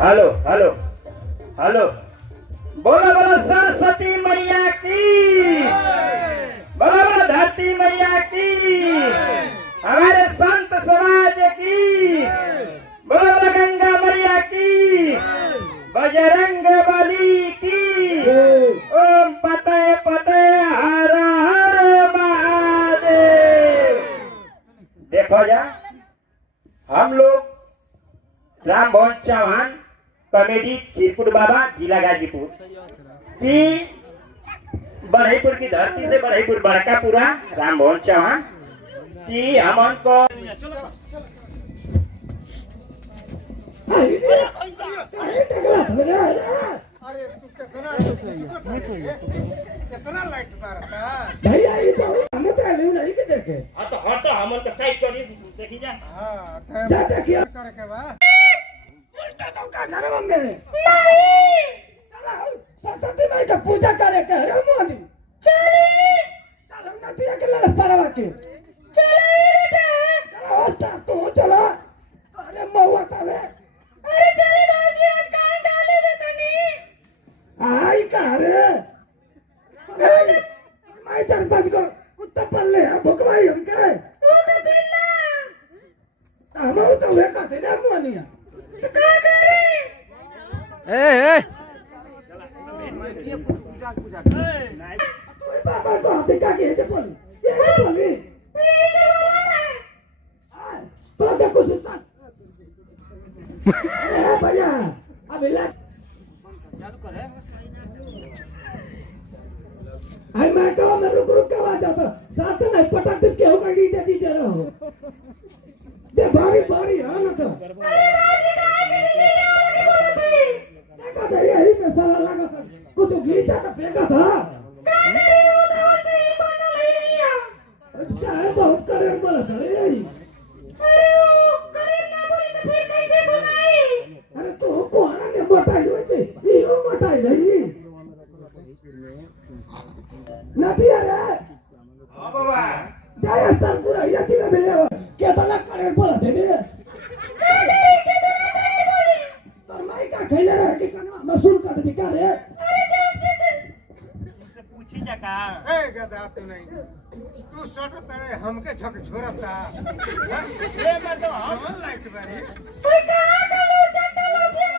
Hello hello hello, बोलो बोलो सरस्वती मैया की, बोलो बोलो धरती मैया की, हमारे संत समाज की, बोलो बोलो गंगा मैया की, बजरंग बली की, ओम पते पते हर हर महादेव। देखो जा, हम लोग राम भवन चौहान कॉमेडी चिरकुट बाबा जिला गाजीपुर की बढ़ईपुर की धरती से बढ़ईपुर बड़कापुरा राम भवन चौहान की हमन को कितना लाइट मारता भैया ये तो हमें तो नहीं नहीं के देखे। तो हट हमन के साइड करी देखी जा। हां जा देखिए करे के बा उल्टा तो का नरम में नहीं चला सरस्वती माई का पूजा करे के रे मोनी चली चलो नदिया के ले परवा के चलो चलो होता तो चलो अरे महुआ तवे अरे चले बाजी आज काहे डाले दे तनी आई का रे माई चार पांच को कुत्ता पल्ले भुकवाई हमके वो तो बिल्ला हम तो वे का दे मोनिया का करे ए बाबा को देखा के जे बोल ये बोली तो देखो सुता भैया अब ला चालू करे आई मैं कहो मैं रुक रुक के आवाज आता साथ में पटक दे के हो गई दे रहो दे बारी बारी हां ना तो देखा था यही में साला लगा था कुछ गीता का फेंका था अच्छा है बहुत करे बोला था यही अरे वो करे ना बोले तो फिर कैसे सुनाई अरे तो को आना ने मोटाई हुई थी ये मोटाई नहीं नदी अरे हां बाबा जाय सर पूरा यति में मिले के तला करे बोला थे ने तर माई का खैले रहे कि कनवा मसूल का दिखा रे पूछी जा का ए गदा तू नहीं तू सट तड़े हमके झक छोरता ले कर दो हम लाइट बारी